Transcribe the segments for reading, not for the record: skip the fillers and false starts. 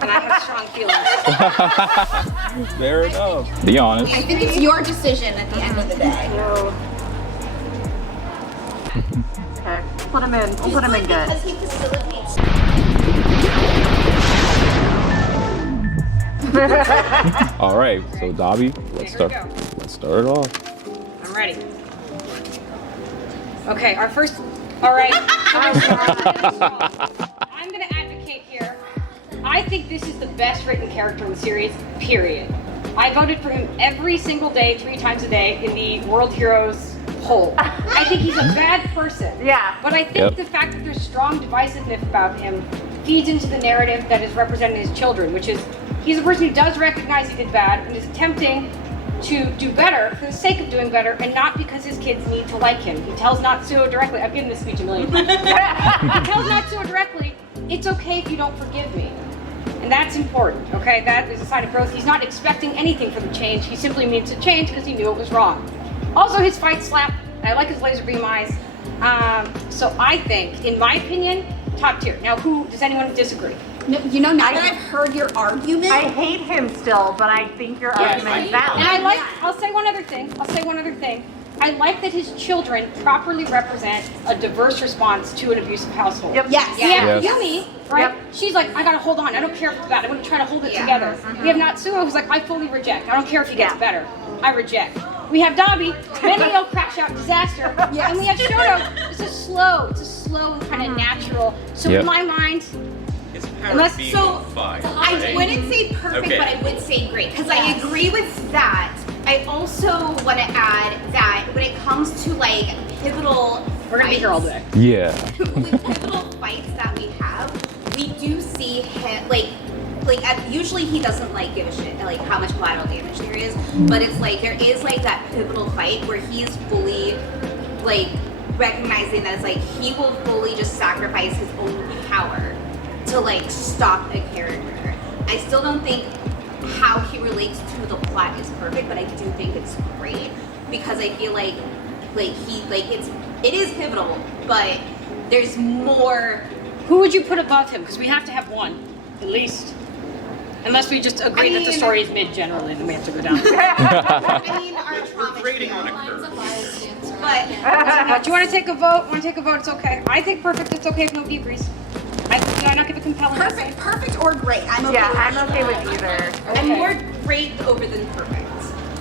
and I have strong feelings. Fair enough. Be honest. I think it's your decision at the end of the day. Okay, put him in. We'll put him in good. Because he facilitates. All right, so Dabi, let's Here we start. go. Let's start it off. I'm ready. Okay, our first. All right. I'm gonna advocate here. I think this is the best written character in the series. Period. I voted for him every single day, 3 times a day in the World Heroes poll. I think he's a bad person. Yeah. But I think the fact that there's strong divisiveness about him feeds into the narrative that is representing his children, which is he's a person who does recognize he did bad and is attempting to do better for the sake of doing better and not because his kids need to like him. He tells Natsuo directly, I've given this speech a million times. He tells Natsuo directly, it's okay if you don't forgive me. And that's important, okay? That is a sign of growth. He's not expecting anything from the change. He simply means to change because he knew it was wrong. Also, his fight slap. I like his laser beam eyes. So I think, in my opinion, top tier. Now, does anyone disagree? No, you know, now that I've heard your argument, I hate him still, but I think your argument is valid. And I'll say one other thing. I like that his children properly represent a diverse response to an abusive household. Yep. yes. Yeah, Yumi, right? She's like, I gotta hold on. I don't care if it's bad. I'm gonna try to hold it together. We have Natsuo, who's like, I fully reject. I don't care if he gets better. I reject. We have Dabi, then he'll crash out disaster. And we have Shoto. It's a slow and kind of natural. So in my mind, Unless, so fire, I wouldn't say perfect, but I would say great. Because I agree with that. I also want to add that when it comes to like pivotal we're gonna be here all day. Yeah. with pivotal fights that we have, we do see him usually he doesn't like give a shit like how much collateral damage there is, but it's like there is like that pivotal fight where he's fully like recognizing that it's like he will fully just sacrifice his own power to like stop a character. I still don't think how he relates to the plot is perfect, but I do think it's great because I feel like it is pivotal, but there's more. Who would you put above him? Because we have to have one, at least. Unless we just agree that the story is mid generally, then we have to go down. I mean, our trauma. Grading on a curve. But Do you want to take a vote? It's okay. I think perfect. It's okay if nobody agrees. Do I not give a compelling answer? perfect or great. I'm okay. Yeah, with I'm either. okay with either. I'm more great over than perfect.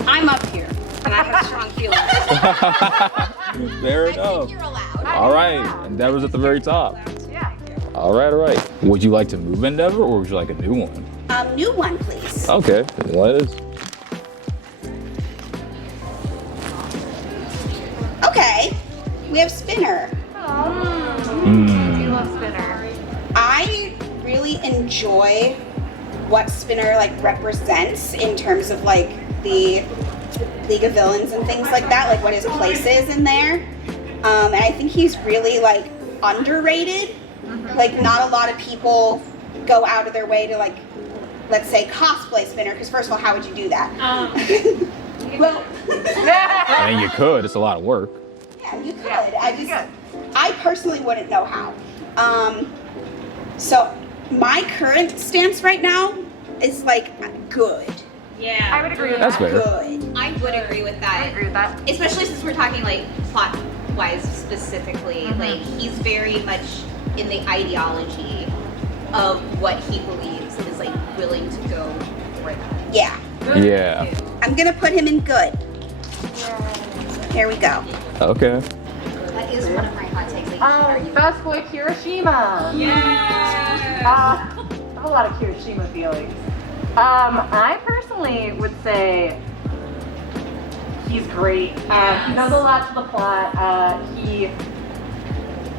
I'm up here, and I have strong feelings. Fair I enough. think you're allowed. All right, Endeavor's at the very top. Yeah. All right. Would you like to move Endeavor or would you like a new one? New one, please. Okay, what is? Okay, we have Spinner. You love Spinner. I really enjoy what Spinner like represents in terms of like the League of Villains and things like that, like what his place is in there. And I think he's really like underrated. Like not a lot of people go out of their way to like, let's say cosplay Spinner, because first of all, how would you do that? Well, I mean, you could. It's a lot of work. yeah, you could. I personally wouldn't know how. So my current stance right now is like good. Yeah. I would agree with That's that. fair. Good. I would agree with I that. agree with that. Especially since we're talking like plot wise specifically. Like he's very much in the ideology of what he believes and is like willing to go for that. Yeah. Yeah. I'm gonna put him in good. Here we go. Okay. That is one of my hot takes. Best boy Kirishima. Yeah. I have a lot of Kirishima feelings. I personally would say he's great. He does a lot to the plot. He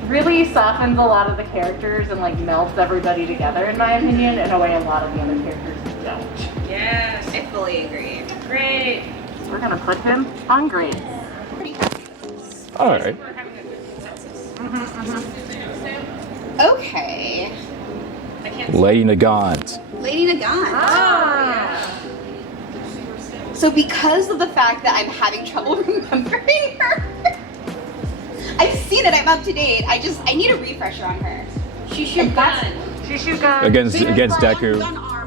really softens a lot of the characters and like melts everybody together, in my opinion, in a way a lot of the other characters don't. Yes. I fully agree. Great. So we're gonna put him on great. All right. We're having a good consensus. Okay. I can't. Lady Nagant. Lady Nagant. Ah. So because of the fact that I'm having trouble remembering her, I've seen it, I'm up to date. I need a refresher on her. She should That's- gun. Shishuka. Against Big Deku. gun arm.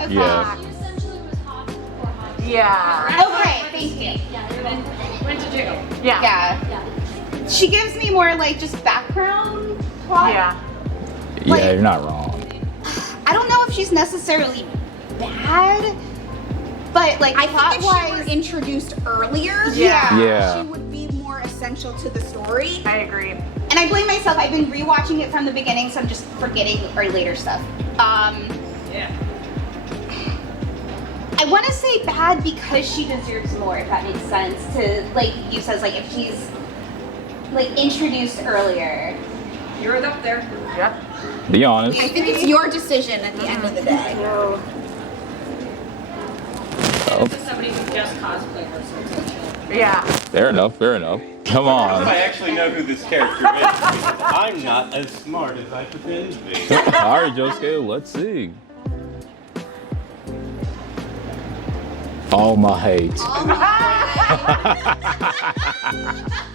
Okay. Yeah. She essentially was hot or hot. Yeah. Okay, thank you. Yeah, you're Then went to Jiggle. Yeah. Yeah. Yeah. She gives me more like just background plot. Yeah. Yeah, you're not wrong. I don't know if she's necessarily bad, but like I think if she were plot-wise, introduced earlier, Yeah. she would be more essential to the story. I agree. and I blame myself. I've been rewatching it from the beginning, so I'm just forgetting our later stuff. Yeah. I want to say bad because she deserves more, if that makes sense. To like you says, like if she's like introduced earlier. You're up there. Yep. Be honest. I think it's your decision at the end of the day. So, Oh, This is somebody who just cosplayed her, so it's okay. yeah. fair enough. Fair enough. Come I on. actually know who this character is because I'm not as smart as I pretend to be. All right, Josuke. Let's see. All my hate. Oh my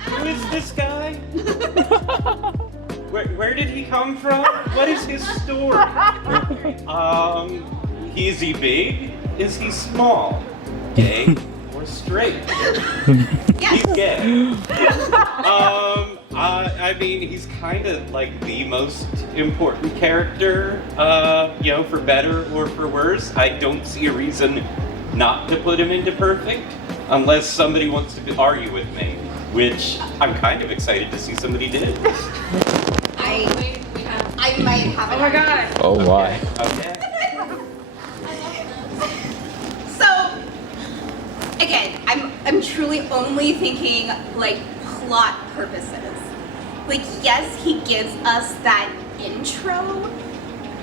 Who is this guy? Where did he come from? What is his story? Is he big? Is he small? Gay or straight? He's gay. I mean, he's kind of like the most important character, for better or for worse. I don't see a reason not to put him into perfect, unless somebody wants to argue with me, which I'm kind of excited to see somebody do. I might have. Oh my god. Oh my. Okay. So, again, I'm truly only thinking like plot purposes. Like, yes, he gives us that intro,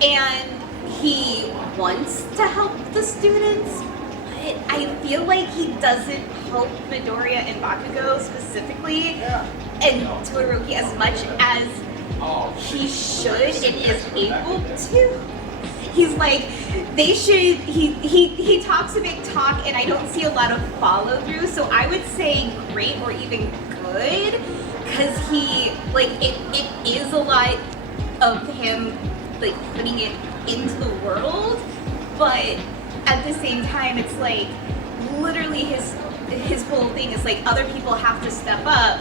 and he wants to help the students, but I feel like he doesn't help Midorya and Bakugo specifically, and Todoroki as much as he should and is able to. He's like, they should, he talks a big talk and I don't see a lot of follow through, so I would say great or even good, because he, like, it is a lot of him, like, putting it into the world, but at the same time, it's like, literally his whole thing is like, other people have to step up,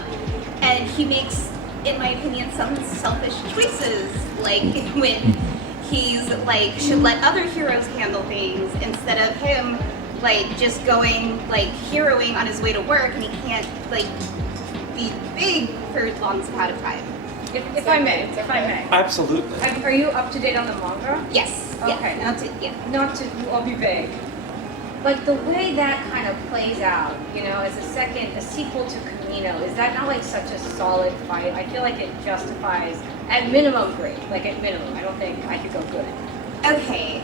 and he makes, in my opinion, some selfish choices, like when he's like should let other heroes handle things instead of him like just going like heroing on his way to work, and he can't like be big for a long amount of time. If I may. Absolutely. Are you up to date on the manga? Yes. Okay. Yeah. Not to, I'll be vague. Like the way that kind of plays out, as a sequel to Camino, is that not like such a solid fight? I feel like it justifies, at minimum, great. Like at minimum, I don't think I could go good. Okay.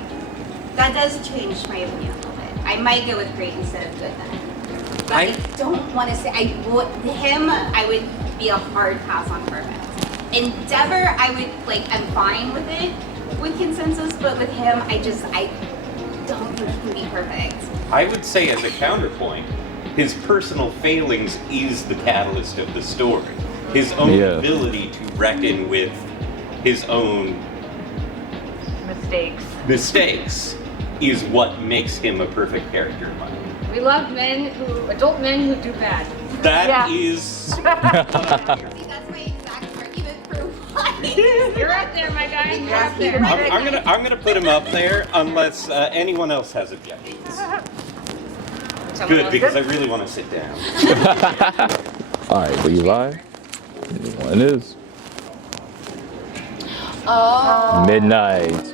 That does change my opinion a little bit. I might go with great instead of good then. But I don't want to say I would be a hard pass on perfect. Endeavor, I'm fine with it with consensus, but with him, I don't think he can be perfect. I would say as a counterpoint, his personal failings is the catalyst of the story. His own ability to reckon with his own mistakes is what makes him a perfect character in my opinion. We love adult men who do bad. That is... See, that's my exact argument for why. You're up there, my guy. You're up there. I'm gonna put him up there unless anyone else has objections. Good, because I really want to sit down. All right, Levi. It is midnight.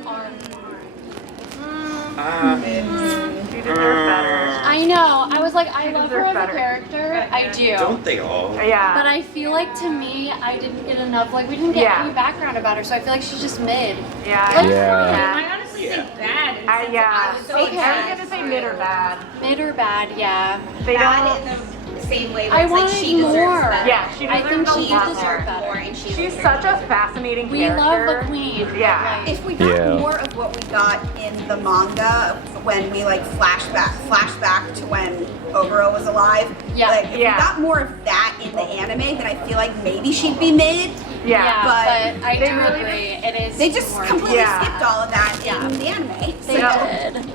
She deserves better. I know. I was like, I love her deserve as a better. character. I do. Don't they all? Yeah. But I feel like to me, I didn't get enough. Like we didn't get Yeah. any background about her, so I feel like she's just mid. Yeah. Like, Yeah. I honestly think bad. Yeah. I was so Okay. I was gonna say mid or bad. Mid or bad, yeah. They Bad don't. in the same way I where it's like wanted she deserves more. better. Yeah, she I deserves think a she lot deserves more. More, and She's was such very a fascinating We character. love the queen. Yeah. Like, If we got Yeah. more of what we got in the manga when we like flashback to when Oboro was alive, Yeah. like if Yeah. we got more of that in the anime, then I feel like maybe she'd be mid. Yeah. but I they do really agree. It is. They just more completely Yeah. skipped all of that Yeah. in the anime. They So did.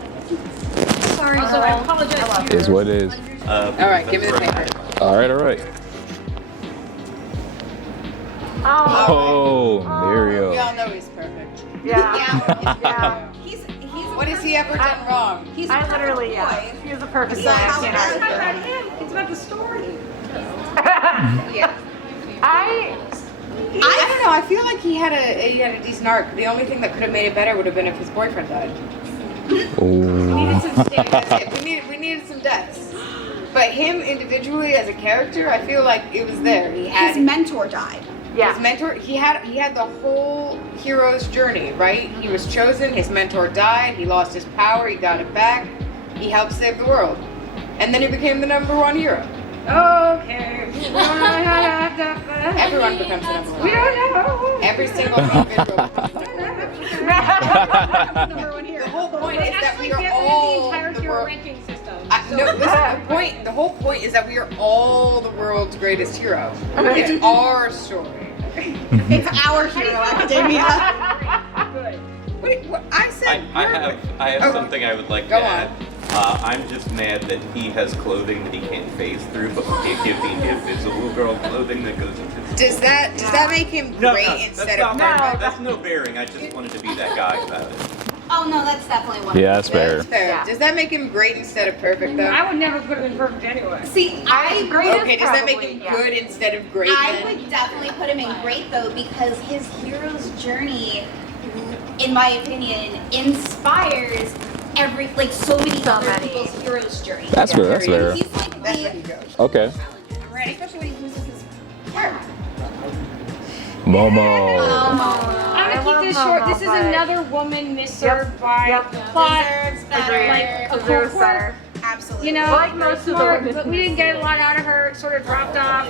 Sorry. Also, I apologize to Is what it is. All right, give me the paper. All right. Oh, Mario. We all know he's perfect. Yeah. Yeah. He's What has he ever done wrong? He's a I literally, perfect boy. He was a perfect Yeah, guy. how You bad It's not know. about him. It's about the story. Yeah. I I don't know. I feel like he had a decent arc. The only thing that could have made it better would have been if his boyfriend died. Ooh. Needed some stakes. That's it. We needed some deaths. But him individually as a character, I feel like it was there. He had His mentor died. his mentor. He had the whole hero's journey, right? He was chosen. His mentor died. He lost his power. He got it back. He helped save the world, and then he became the #1 hero. Okay. Everyone becomes the #1. We don't know. Every single individual becomes the #1 hero. The whole point is that we are all the entire the hero world. ranking system. No, listen, the whole point is that we are all the world's greatest hero. It's our story. It's our hero academia. What I said. I have Oh. something I would like Go to add. I'm just mad that he has clothing that he can't phase through, but we can't give the invisible girl clothing that goes into his. Does that make him great instead of perfect? That's no bearing. I just wanted to be that guy about it. Oh no, that's definitely one. Yeah, that's fair. That's fair. Yeah. Does that make him great instead of perfect though? I would never put him in perfect anyway. See, I Okay, does that make him Probably, good instead of great I then? would definitely put him in great though because his hero's journey, in my opinion, inspires so many other people's hero's journey. That's fair. That's fair. He's like That's where the he goes. Okay. I'm ready, especially when he uses his power. Momo. I'm gonna keep this short. This is another woman misserved by the plot. Deserves better. Like a Deserves cool better. Absolutely. You know, Like most of the smart, women. but we didn't get a lot out of her. Sort of dropped off.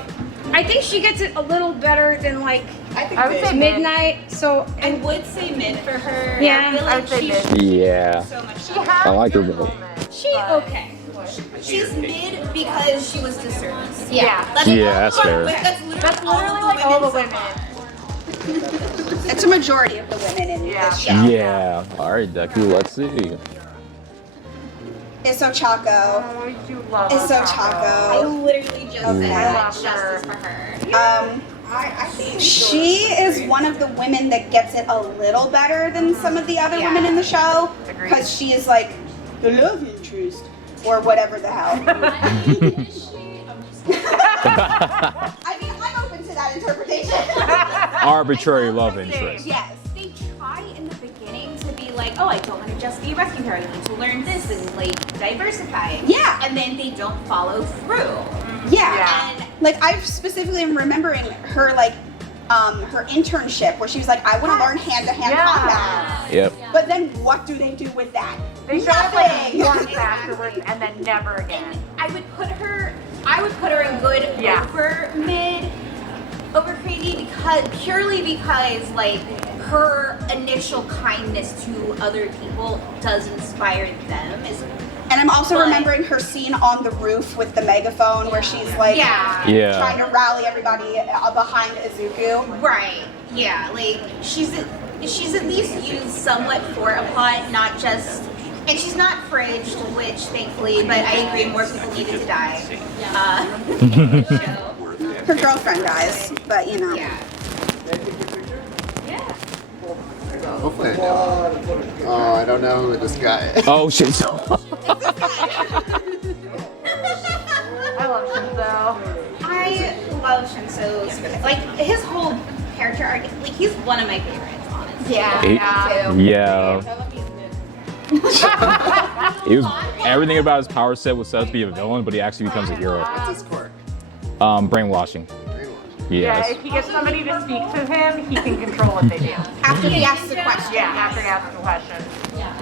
I think she gets it a little better than like I would say Midnight. So I would say mid for her. Yeah, I feel I like would say she's mid. Yeah. so much She better. has I like her good both. moments, she but- okay. She's mid because she was disserviced. Yeah. Yeah, that's fair. That's literally like all the women. It's a majority of the women in Yeah. this show. Yeah. All right, Deku. Let's see. It's Ochako. Oh, I do love It's I Ochako. literally just Okay. said I love justice her. for her. I think She is one of the women that gets it a little better than some of the other women in the show. Agreed. Because she is like the love interest or whatever the hell. I mean, I'm open to that interpretation. Arbitrary love interest. Yes. They try in the beginning to be like, oh, I don't want to just be a rescue hero. I need to learn this and like diversify. Yeah. And then they don't follow through. Yeah. And Like I specifically am remembering her her internship where she was like, I want to learn hand-to-hand combat. Yep. But then what do they do with that? They show up like Nothing. once afterwards and then never again. I would put her in good Yeah. over mid, over crazy purely because like her initial kindness to other people does inspire them. And I'm also But- remembering her scene on the roof with the megaphone where she's like Yeah. Yeah. trying to rally everybody behind Izuku. Right. Yeah. Like she's at least used somewhat for a plot, not just. And she's not fridged, which thankfully, but I agree, more people needed to die. Her girlfriend dies, but you know. Yeah. Hopefully I know. Oh, I don't know who this guy is. Oh shit. I love Shinzo. I love Shinso's like his whole character arc. Like he's one of my favorites, honestly. Yeah. Yeah. It was everything about his power set was set up to be a villain, but he actually becomes a hero. What's his quirk? Brainwashing. Yeah, Yes. if he gets somebody to speak to him, he can control what they do. After he asks the question. Yeah, after he asks the question.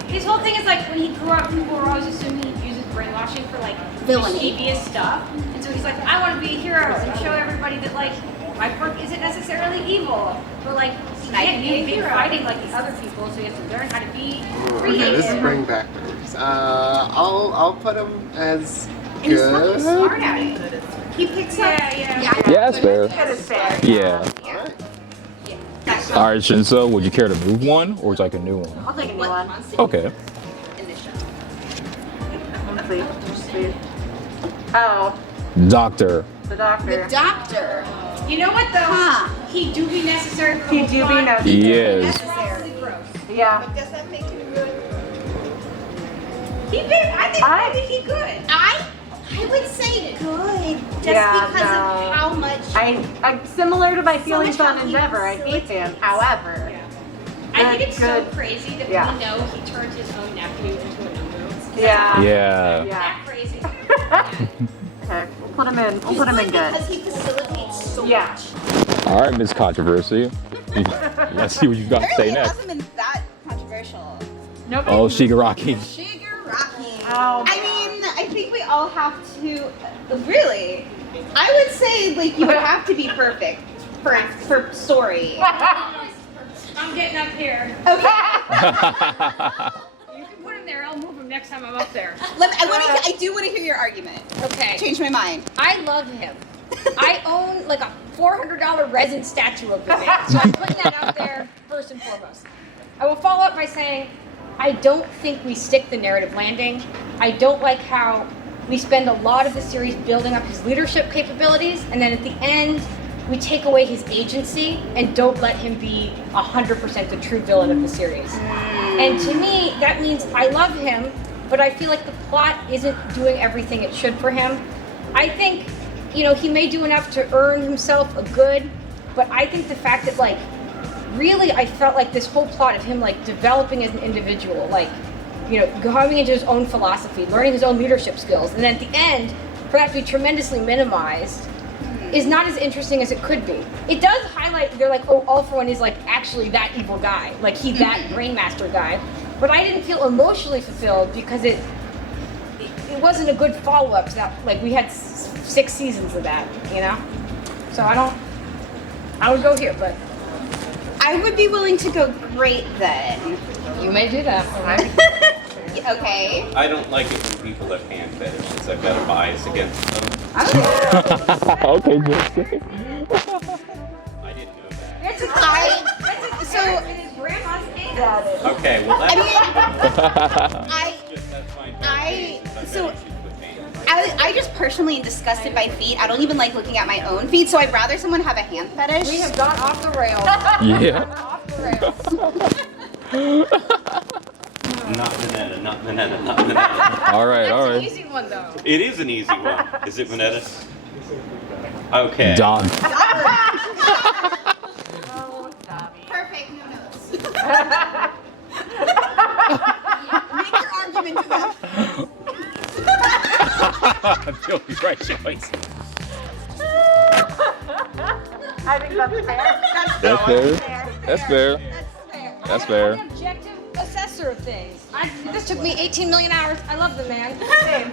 His whole thing is like when he grew up, people were always assuming he uses brainwashing for like Villainy. mischievous stuff, and so he's like, I want to be a hero and show everybody that like my quirk isn't necessarily evil, but like he can't be a big fighting like the other people, so he has to learn how to be Okay, this is creative. bring back memories. I'll put him as And he's fucking good. smart at it. He picks up. Yeah. Yeah, that's fair. That is fair. Yeah. Yeah. All right, Shinzo, would you care to move one or would you like a new one? I'll take a new What one. monster Okay. in this show? see. Oh, Doctor. the doctor. The doctor. You know what though? Huh. He do be necessary for He the do be plot. necessary. He is. That's probably gross. Yeah. But does that make it good? He did. I think he could. I would say good, just Yeah, because no. of how much. I'm similar to my feelings much on how he Endeavor. I hate him. However, I think it's so Good. crazy that Yeah. we know he turned his own nephew into a number. yeah. Yeah. Yeah. That crazy. Okay, we'll put him in. We'll put him in good. Because he facilitates so Yeah. much. All right, Ms. Controversy. Let's see what you got to say Apparently it next. hasn't been that controversial. Nobody. Oh, Shigeraki. Shigeraki. Oh, I mean, I think we all have to. Really, I would say like you would have to be perfect for story. I'm getting up here. Okay. You can put him there. I'll move him next time I'm up there. I do want to hear your argument. Okay. Change my mind. I love him. I own like a $400 resin statue of the man, so I'm putting that out there first and foremost. I will follow up by saying I don't think we stick the narrative landing. I don't like how we spend a lot of the series building up his leadership capabilities, and then at the end we take away his agency and don't let him be 100% the true villain of the series. And to me, that means I love him, but I feel like the plot isn't doing everything it should for him. I think, you know, he may do enough to earn himself a good, but I think the fact that, like, really I felt like this whole plot of him, like, developing as an individual, like, you know, going into his own philosophy, learning his own leadership skills, and then at the end, for that to be tremendously minimized, is not as interesting as it could be. It does highlight, they're like, oh, All For One is like actually that evil guy, like he's that Brainmaster guy. But I didn't feel emotionally fulfilled because it wasn't a good follow-up to that. Like we had 6 seasons of that, you know? So I would go here, but I would be willing to go great then. you may do that. Okay. I don't like it when people have hand fetishes. I've got a bias against them. Okay, Jesse. I didn't know that. It's a So his grandma's hand. Okay, well that's I fine. so I just personally am disgusted by feet. I don't even like looking at my own feet, so I'd rather someone have a hand fetish. We have gone off the rails. Yeah. Off the rails. Not Vanetta, not Vanetta, not Vanetta. All right, all It's an right. easy one though. It is an easy one. Is it Vanetta? Okay. Don. Perfect, no notes. Make your argument to them. You'll be right, choice. I think that's fair. That's fair. That's fair. That's fair. I'm an objective assessor of things. This took me 18 million hours. I love the man. Same.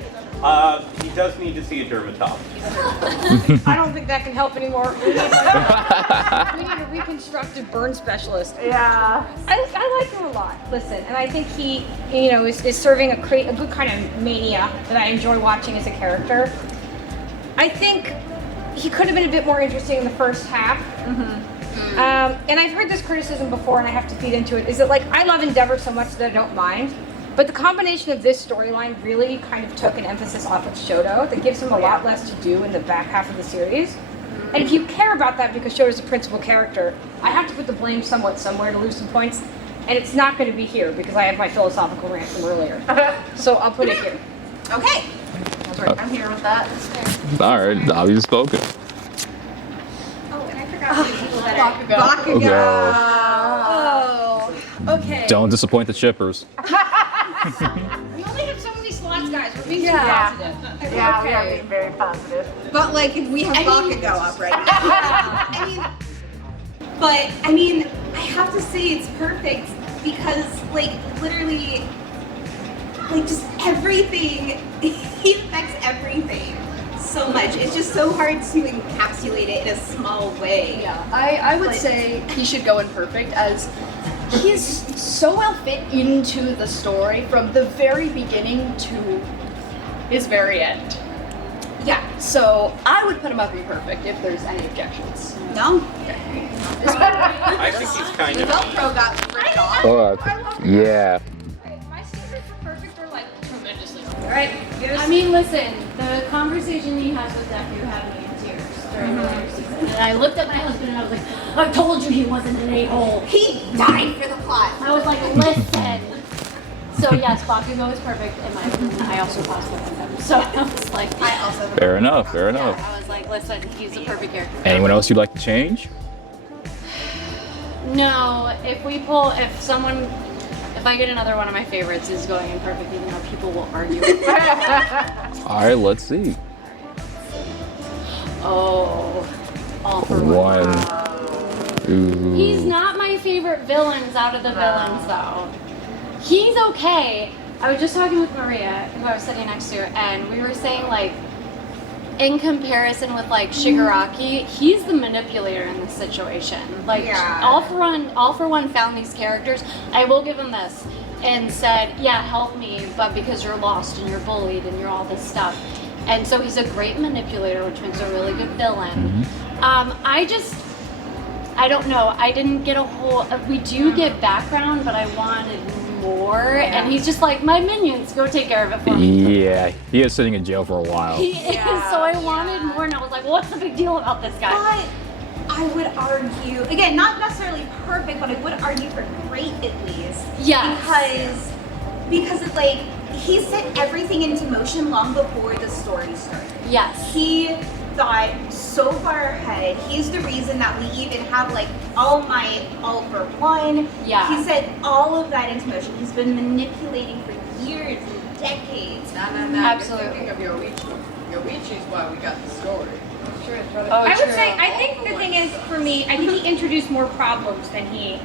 He does need to see a dermatologist. I don't think that can help anymore. We need a reconstructive burn specialist. Yeah. I like him a lot. Listen, and I think he, you know, is serving a good kind of mania that I enjoy watching as a character. I think he could have been a bit more interesting in the first half. And I've heard this criticism before, and I have to feed into it. Is that like I love Endeavor so much that I don't mind, but the combination of this storyline really kind of took an emphasis off of Shoto that gives him a lot less to do in the back half of the series. And if you care about that because Shoto's a principal character, I have to put the blame somewhat somewhere to lose some points, and it's not going to be here because I have my philosophical rant from earlier. So I'll put it here. Okay. I'm here with that. All right, Dabi's spoken. Oh, and I forgot the people that Bakugo. Oh, okay. Don't disappoint the chippers. We only have so many slots, guys. We're being too positive. Yeah, we are being very positive. But like we have Bakugo up right now. I mean, I have to say it's perfect because like literally like just everything he affects everything so much. It's just so hard to encapsulate it in a small way. Yeah, I would say he should go in perfect as he's so well fit into the story from the very beginning to his very end. Yeah, so I would put him up in perfect if there's any objections. No? I think he's kind of. Velcro got ripped off. Yeah. My standards for perfect are like tremendously. Right. right? Yes. I mean, listen, the conversation he has with Deku had me in tears during the later season. And I looked at my husband and I was like, I told you he wasn't an a-hole. He died for the plot. I was like, listen. So yes, Bakugo is perfect in my opinion. I also lost with him. So I was like, Fair enough. Fair enough. I was like, listen, he's a perfect character. Anyone else you'd like to change? No, if I get another one of my favorites is going in perfect, even though people will argue. All right, let's see. Oh, all for One. Two. He's not my favorite villains out of the villains, though. He's okay. I was just talking with Maria, who I was sitting next to, and we were saying, like, in comparison with, like, Shigeraki, he's the manipulator in this situation. Like, All for One found these characters. I will give him this. And said, yeah, help me, but because you're lost and you're bullied and you're all this stuff. And so he's a great manipulator, which makes a really good villain. I don't know. I didn't get a whole. We do get background, but I wanted more. And he's just like, my minions, go take care of it for me. Yeah, he is sitting in jail for a while. He is. So I wanted more, and I was like, well, what's the big deal about this guy? But I would argue, again, not necessarily perfect, but I would argue for great at least. Yes. Because it's like, he set everything into motion long before the story started. Yes. He thought so far ahead. He's the reason that we even have like All Might, All for One. Yeah. He set all of that into motion. He's been manipulating for years and decades. Absolutely. Thinking of Yoichi is why we got the story. Sure, his brother. I would say, I think the thing is, for me, I think he introduced more problems than he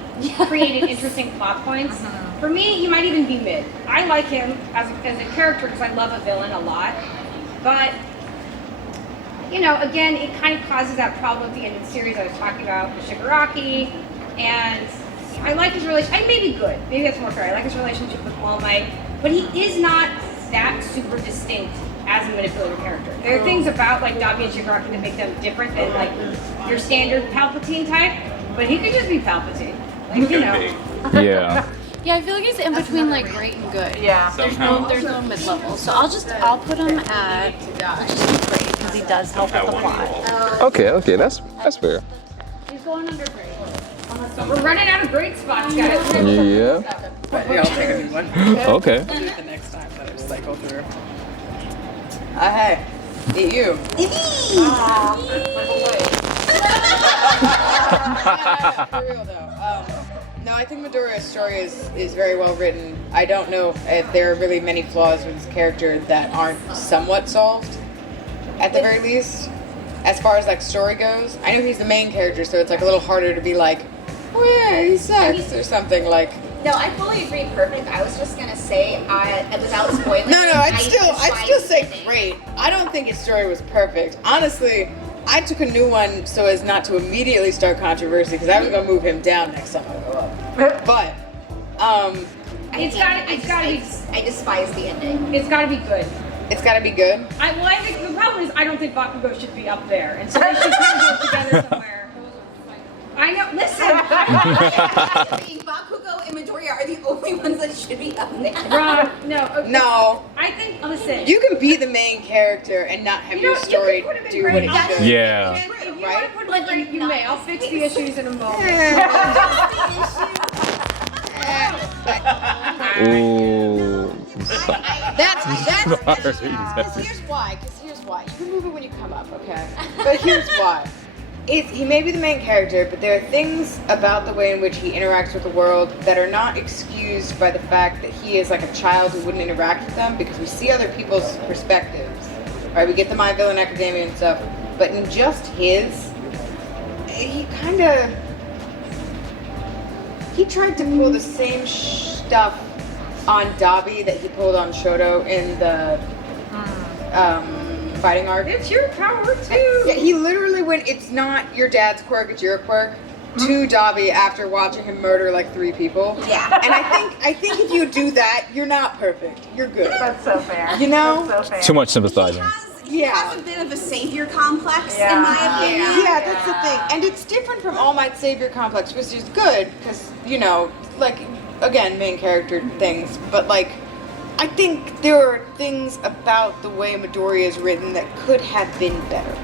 created interesting plot points. For me, he might even be mid. I like him as a character because I love a villain a lot. But, you know, again, it kind of causes that problem at the end of the series I was talking about with Shigeraki. And I like his relationship. Maybe good. Maybe that's more fair. I like his relationship with All Might. But he is not that super distinct as a manipulator character. There are things about like Dabi and Shigeraki that make them different than like your standard Palpatine type, but he could just be Palpatine. Like, you know. Yeah. Yeah, I feel like he's in between like great and good. Yeah. There's no mid-level. So I'll put him at, I'll just do great because he does help with the plot. Okay, that's fair. He's going under great. We're running out of great spots, guys. Yeah. I'll take a new one. Okay. I'll do it the next time that I cycle through. Hey, eat you. For real though. No, I think Midoriya's story is very well written. I don't know if there are really many flaws with his character that aren't somewhat solved, at the very least. As far as like story goes, I know he's the main character, so it's like a little harder to be like, oh yeah, he sucks or something like. No, I fully agree. Perfect. I was just gonna say, without spoiling. No, I'd still say great. I don't think his story was perfect. Honestly, I took a new one so as not to immediately start controversy because I was gonna move him down next time I go up. But, It's gotta be. I despise the ending. It's gotta be good. it's gotta be good. I think the problem is I don't think Bakugo should be up there, and so they should kind of go together somewhere. I know. Listen. Bakugo and Midoriya are the only ones that should be up there. Rob, no. Okay. No, I think. Listen. you can be the main character and not have your story you can put him in do great. what it I'll- should. Yeah. If you Right? want to put him in great, you may. I'll fix the issues in a moment. Ooh. That's Sorry. here's why. You can move it when you come up, okay? But here's why. He may be the main character, but there are things about the way in which he interacts with the world that are not excused by the fact that he is like a child who wouldn't interact with them, because we see other people's perspectives. Right? We get the My Villain Academia and stuff, but in just his, he tried to pull the same stuff on Dabi that he pulled on Shoto in the fighting arc. It's your power too. Yeah, he literally went, it's not your dad's quirk, it's your quirk, to Dabi after watching him murder like 3 people. Yeah. And I think if you do that, you're not perfect. You're good. That's so fair. You know? That's so fair. Too much sympathizing. He has a bit of a savior complex, Yeah. in my opinion. Yeah, that's the thing. And it's different from All Might's Savior Complex, which is good, because, you know, like, again, main character things, but like, I think there are things about the way Midorya is written that could have been better.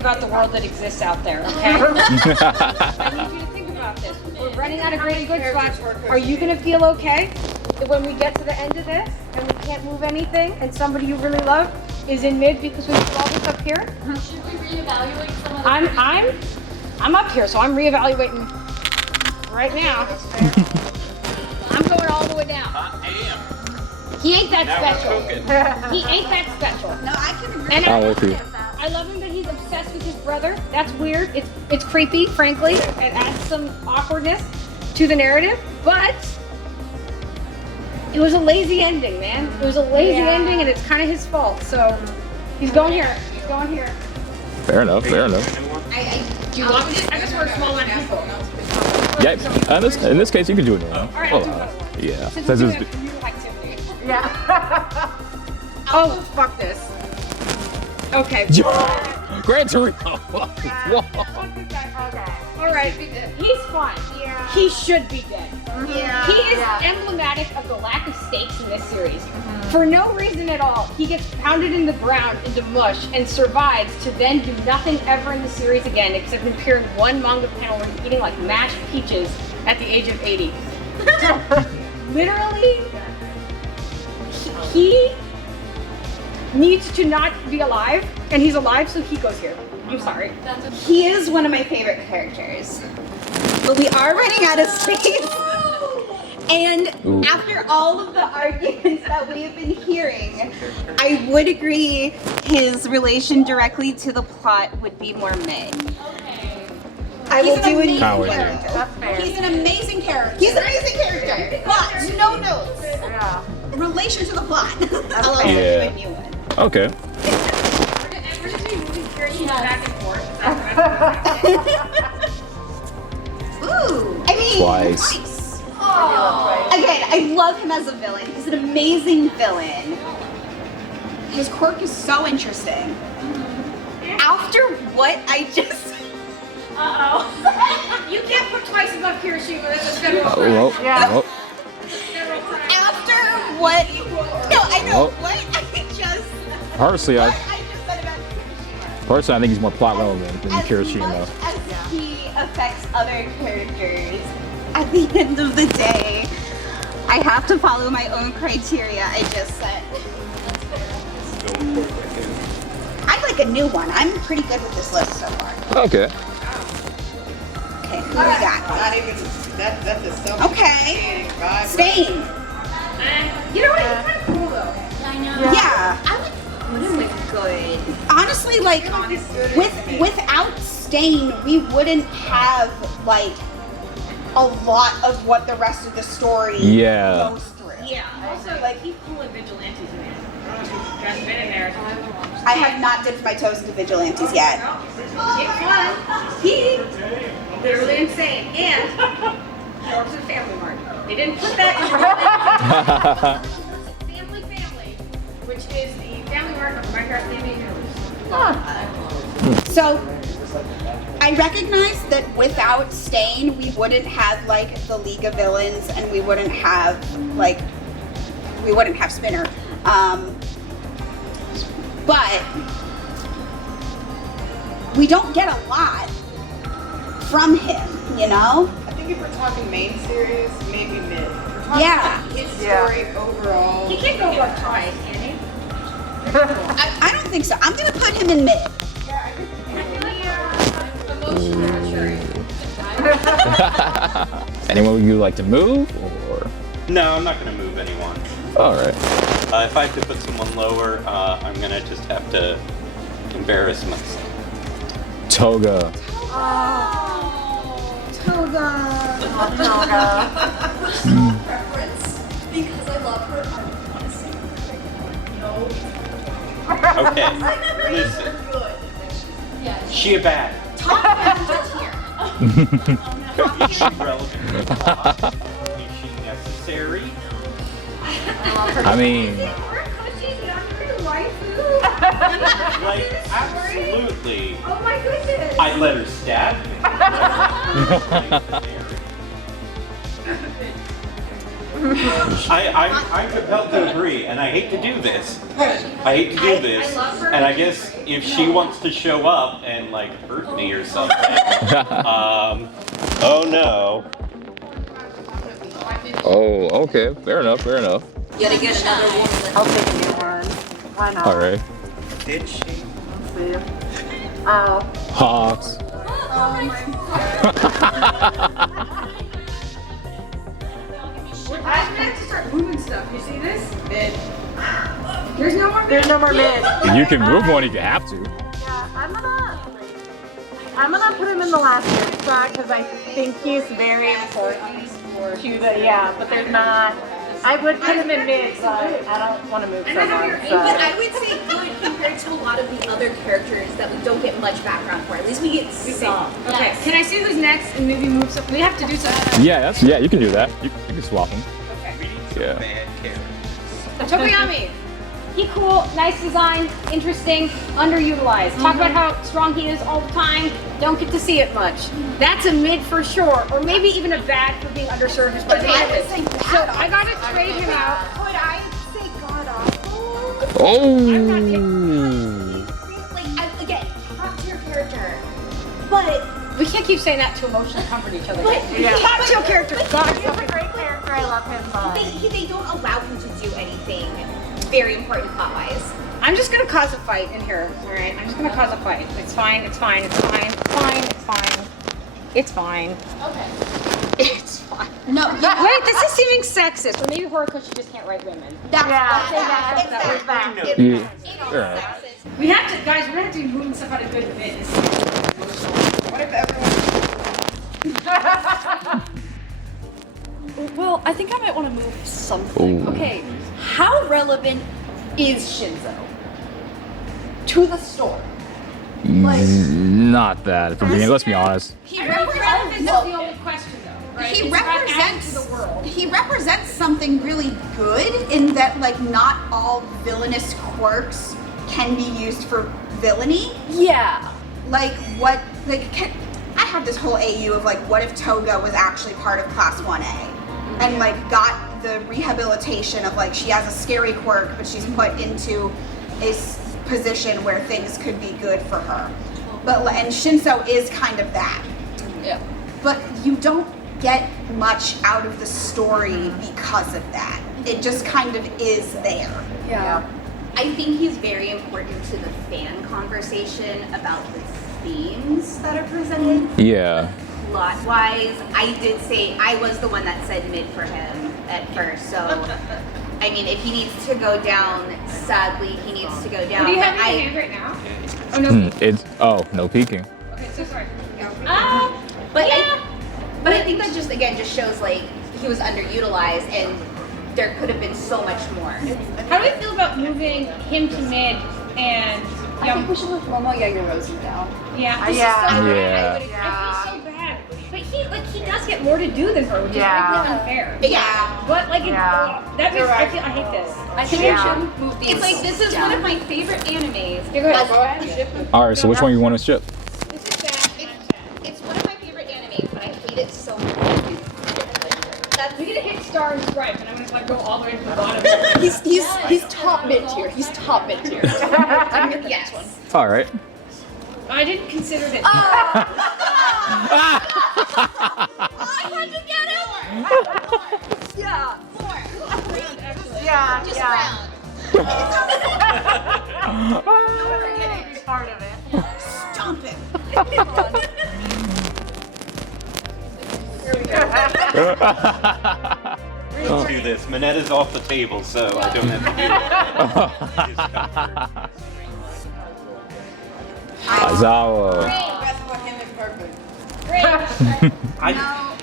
About the world that exists out there, okay? I need you to think about this. We're running out of great and good spots. Are you gonna feel okay when we get to the end of this and we can't move anything and somebody you really love is in mid because we put all this up here? Should we reevaluate some of the I'm up here, so I'm reevaluating right now. I'm going all the way down. He ain't that special. He ain't that special. No, I can agree. And I'm with you. I love him that he's obsessed with his brother. That's weird. It's creepy, frankly. It adds some awkwardness to the narrative, but it was a lazy ending, man. It was a lazy ending, and it's kind of his fault. So he's going here. He's going here. Fair enough. Fair enough. Do you want me to? I guess we're a small amount of people. Yeah. In this case, you can do it now. All right, I'll do another one. Yeah. Since Since we're it's- doing a communal activity. Yeah. Oh, fuck this. Okay. Gran Torino. Whoa. Okay. All right. He's fine. Yeah. He should be dead. Yeah. He is emblematic of the lack of stakes in this series. For no reason at all, he gets pounded in the ground into mush and survives to then do nothing ever in the series again except appear in one manga panel where he's eating like mashed peaches at the age of 80. Literally, he needs to not be alive, and he's alive, so he goes here. I'm sorry. He is one of my favorite characters. But we are running out of space. And Ooh. after all of the arguments that we have been hearing, I would agree his relation directly to the plot would be more mid. I will do it. That's fair. He's an amazing character. He's an amazing character. But no notes. Yeah. Relation to the plot. I'll also Yeah. do a new one. Okay. Ooh. I mean, Twice. Again, I love him as a villain. He's an amazing villain. His quirk is so interesting. After what I just... You can't put twice above Hiroshima. That's a federal Oh, crime. well, Yeah. well. After what... No, I know Oh. what I just... Personally, What I I just said about Hiroshima. personally I think he's more plot relevant than As Kirishima. much as he affects other characters, at the end of the day, I have to follow my own criteria I just set. I'd like a new one. I'm pretty good with this list so far. Okay. Okay, who we got? Not even that's a self. Okay. Stain. You know what? He's kind of cool though. I know. Yeah. I would put him with good. Honestly, like without Stain, we wouldn't have like a lot of what the rest of the story Yeah. goes through. Yeah. Also, like he's cool in Vigilantes, man. I don't know if you guys have been in there. I have not dipped my toes into Vigilantes yet. It's fun. He literally insane, and he works at Family Mart. They didn't put that in Family, which is the Family Mart of Minecraft Gaming Universe. So I recognize that without Stain, we wouldn't have like the League of Villains, and we wouldn't have Spinner. But we don't get a lot from him, you know? I think if we're talking main series, maybe mid. If we're talking Yeah. about his story overall. He can't go above twice, can he? I don't think so. I'm gonna put him in mid. Anyone would you like to move or? No, I'm not going to move anyone. All right. If I have to put someone lower, I'm going to just have to embarrass myself. Toga. Toga. Because I love her. Okay, listen. She a bad. Is she relevant to the plot? Is she necessary? I mean, Like, absolutely. Oh my goodness. I'd let her stab me. I'm compelled to agree, and I hate to do this. And I guess if she wants to show up and like hurt me or something, oh no. Oh, okay. Fair enough. Fair enough. Yet again, another woman. I'll take a new one. Why not? All right. Did she? Let's see. Oh. Hawks. I have to start moving stuff. You see this? Mid. There's no more mid. There's no more mid. If you can move one if you have to. Yeah, I'm gonna put him in the last mid spot because I think he's very important to the, but there's not. I would put him in mid, but I don't want to move someone. So. But I would say good compared to a lot of the other characters that we don't get much background for. At least we get some. Okay, can I see who's next and maybe move something? We have to do something. Yeah, you can do that. You can swap them. Yeah. Bad characters. Tokoyami. He cool, nice design, interesting, underutilized. Talk about how strong he is all the time. Don't get to see it much. That's a mid for sure, or maybe even a bad for being underserved by the I would say bad. So I gotta trade him out. Could I say god awful? Oh. Like, again, top tier character. But We can't keep saying that to emotionally comfort each other. But- Top tier character. God, He's a great character. I love him. But they don't allow him to do anything very important plot-wise. I'm just gonna cause a fight in here, all right? I'm just gonna cause a fight. It's fine, it's fine, it's fine, it's fine, it's fine. It's fine. Okay. It's fine. No, Wait, this is seeming sexist, or maybe Horikoshi just can't write women. that's that. Yeah. Fair enough. We have to, guys, we're gonna have to be moving stuff out of good business. What if everyone... Well, I think I might want to move something. Ooh. Okay, how relevant is Shinzo to the story? Not that. If I'm being, let's be honest. He Relevance represents, is the only question, though, right? he It's about adding represents to the world. he represents something really good in that like not all villainous quirks can be used for villainy. Yeah. Like what I have this whole AU of like what if Toga was actually part of class 1A and like got the rehabilitation of like she has a scary quirk but she's put into a position where things could be good for her. But and Shinso is kind of that. Yeah. But you don't get much out of the story because of that. It just kind of is there. Yeah. I think he's very important to the fan conversation about the themes that are presented. Yeah. Plot-wise, I did say I was the one that said mid for him at first, so I mean, if he needs to go down, sadly, he needs to go down. Do you have but any hand right now? Oh, no. It's no peeking. Okay, so sorry. But I think that just again just shows like he was underutilized and there could have been so much more. How do we feel about moving him to mid and... I think we should move Momo Yagirozu down. Yeah. Yeah. I Yeah. feel so bad. But he does get more to do than her, which is frankly unfair. Yeah. But like Yeah. that makes, I hate this. I think we should move these. It's like this is one of my favorite animes. Go ahead. All right. So which one you want to ship? This is bad. It's one of my favorite animes, but I hate it so much. We're gonna hit star and stripe, and I'm gonna like go all the way to the bottom. He's top mid tier. He's top mid tier. I'm gonna get the next one. All right. I didn't consider that. I had to get it. Yeah. Yeah. Just yeah. round. Part of it. Stomp it. Let's do this. Manetta's off the table, so I don't have to do that. Aizawa.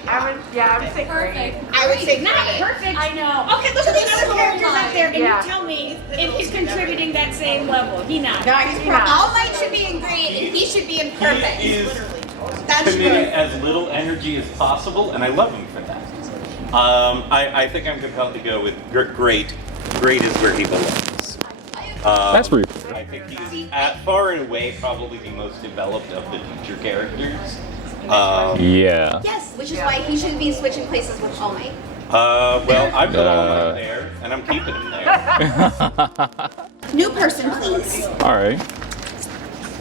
I would say great. I would say Not great. perfect. I know. Okay, look at the other characters out there, and Yeah. you tell me if he's contributing that same level. He not. All Might should be in green and he should be in perfect. He is That's committing true. as little energy as possible, and I love him for that. I think I'm compelled to go with great. Great is where he belongs. That's pretty. I think he's far and away probably the most developed of the teacher characters. Yeah. Yes, which is why he should be switching places with All Might. Well, I've got all mine there, and I'm keeping them there. New person, please. All right.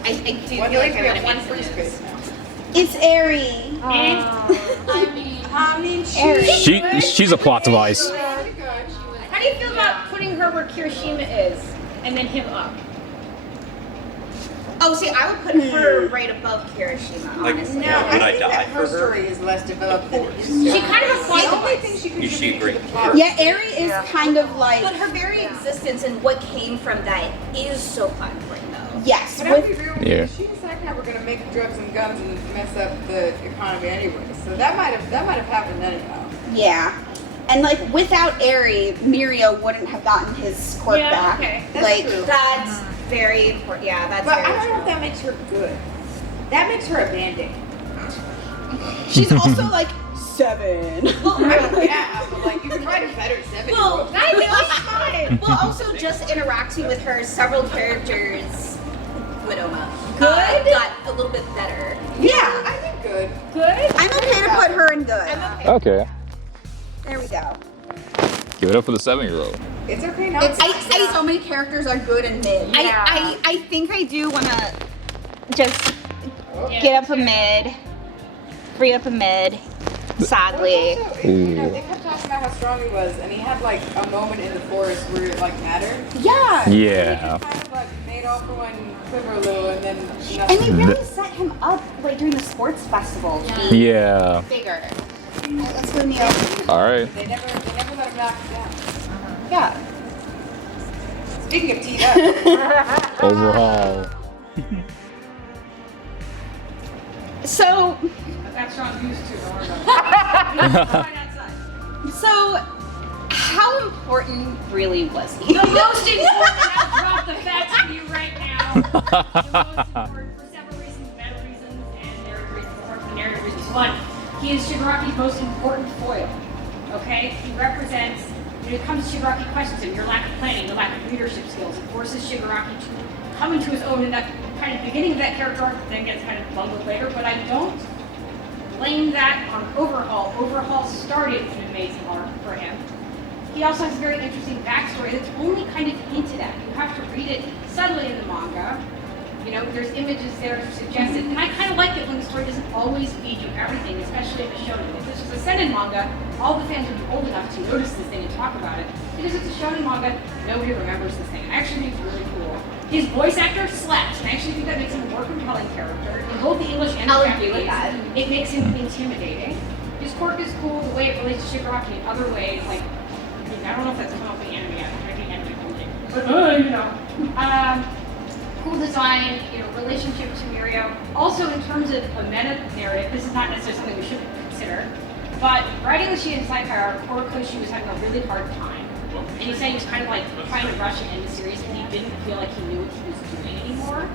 I do Well, feel like we I'm have gonna one make free some space moves. now. It's Airy. She's a plot device. How do you feel about putting her where Kirishima is and then him up? Oh, see, I would put her right above Kirishima, Like, honestly. no, would I think die that for her her? story is less developed than his She story. kind of applies The to only thing she Is she contributed to great? the plot. Yeah, Airy is kind of like. But her very existence and what came from that is so plot important, though. Yes, But I'll with be real with Yeah. you, she decided how we're gonna make drugs and guns and mess up the economy anyway. So that might have happened anyhow. yeah, and like without Airy, Mirio wouldn't have gotten his quirk Yeah, back. okay. That's Like true. That's very important. Yeah, that's But very I don't know true. if that makes her good. That makes her a band-aid. she's also like 7. Well, yeah, but like you can write a better 7-year-old. Well, also just interacting with her, several characters, Widoma, Good? got a little bit better. Yeah, I think good. Good? I'm okay to put her in good. Okay. There we go. Give it up for the 7-year-old. It's okay not It's to. so many characters are good and mid. I think I do want to just get up a mid, free up a mid. Sadly. They kept talking about how strong he was, and he had like a moment in the forest where it like mattered. Yeah. Yeah. He kind of like made off for one quiver a little, and then And they nothing. really set him up like during the sports festival to be Yeah. bigger. Let's go Neil. All right. They never let him knock him down. Yeah. Speaking of teed up, Overall. So That's Sean's used to. Don't worry about it. so how important really was he? The most important, I'll drop the facts for you right now. The most important for several reasons, meta reasons, and narrative reasons, or for narrative reasons. One, he is Shigaraki's most important foil. Okay? He represents, when it comes to Shigaraki questions him, your lack of planning, your lack of leadership skills. It forces Shigaraki to come into his own in that kind of beginning of that character arc, that then gets kind of bungled later, but I don't blame that on Overhaul. Overhaul started an amazing arc for him. He also has a very interesting backstory that's only kind of hinted at. You have to read it subtly in the manga. You know, there's images there to suggest it. And I kind of like it when the story doesn't always feed you everything, especially in a shonen. If this was a seinen manga, all the fans would be old enough to notice this thing and talk about it. Because it's a shonen manga, nobody remembers this thing. I actually think it's really cool. His voice actor slaps, and I actually think that makes him a more compelling character. In both the English and the I'll agree with Japanese, that. it makes him intimidating. His quirk is cool, the way it relates to Shigaraki in other ways, like, I don't know if that's come up in anime yet, I think anime only. But, you know. Cool design, you know, relationship to Mirio. Also, in terms of a meta narrative, this is not necessarily something we should consider, but writing with Shien Saikar, Horikoshi was having a really hard time. And he said he was kind of like trying to rush it into the series and he didn't feel like he knew what he was doing anymore.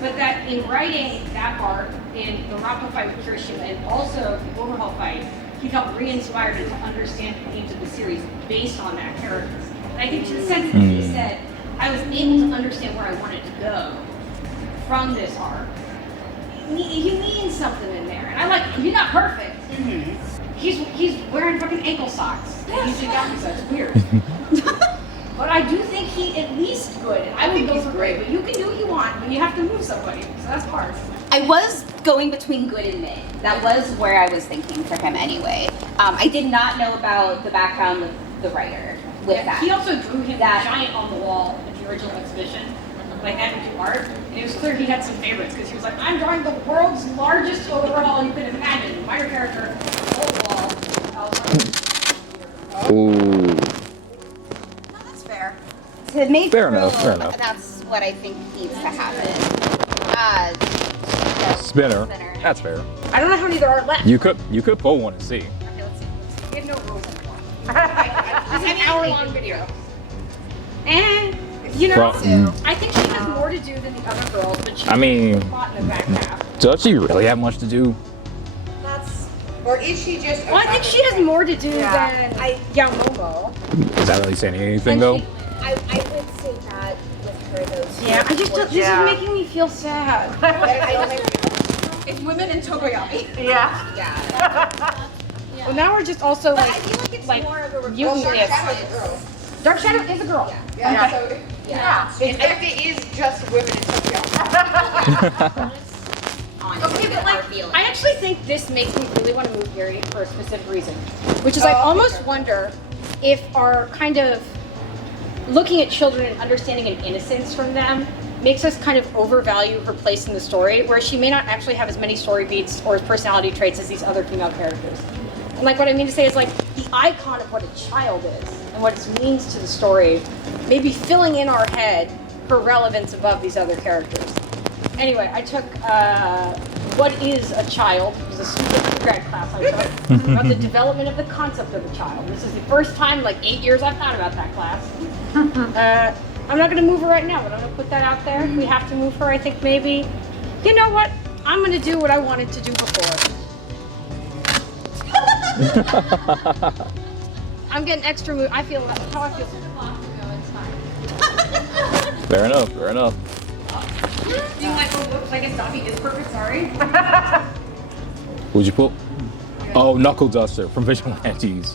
But that in writing that arc, in the Rappo fight with Kirishima, and also the Overhaul fight, he felt re-inspired to understand the themes of the series based on that character. And I think to the sense that he said, I was able to understand where I wanted to go from this arc. He means something in there. And I like him. He's not perfect. He's wearing fucking ankle socks. And he's in Yakuza. It's weird. But I do think he at least good. And I would go for great. But you can do what you want, but you have to move somebody. So that's hard. I was going between good and mid. That was where I was thinking for him anyway. I did not know about the background of the writer with that. He also drew him That- giant on the wall at the original exhibition. Like that would do art. And it was clear he had some favorites because he was like, I'm drawing the world's largest overhaul you could imagine. Minor character, whole wall. Ooh. No, that's fair. To make Fair enough, room, fair enough. That's what I think needs to happen. Spinner. That's fair. I don't know how many there are left. You could pull one and see. Okay, let's see. We have no rules anymore. This is an hour-long video. And, you know, Well, I think she has more to do than the other girls, but she I mean- fought in the back half. does she really have much to do? or is she just? Well, I think she has more to do Yeah. than Yamomo. Is that really saying anything And though? she- I would say that with her though. Yeah, I just don't, this Yeah. is making me feel sad. It's women in Togoyami. Yeah. Yeah. Well, now we're just also But like, I feel like like more of a mutant Dark nymphs. Shadow's a girl. Dark Shadow is a girl. Yeah. So, In fact, it is just women in Tokyo. Honestly, Okay, but like, feeling. I actually think this makes me really want to move Yuri for a specific reason, which is I Oh, almost okay. wonder if our kind of looking at children and understanding an innocence from them makes us kind of overvalue her place in the story, where she may not actually have as many story beats or personality traits as these other female characters. And like what I mean to say is like the icon of what a child is and what it means to the story, maybe filling in our head her relevance above these other characters. Anyway, I took What is a Child? It was a stupid undergrad class I took about the development of the concept of a child. This is the first time in like 8 years I've thought about that class. I'm not going to move her right now, but I'm going to put that out there. If we have to move her, I think maybe. You know what? I'm going to do what I wanted to do before. I'm getting extra move. I feel how I feel. Fair enough. Fair enough. Do you like whoops? I guess Dabi is perfect. Sorry. Who'd you pull? Oh, Knuckle Duster from Vigilantes.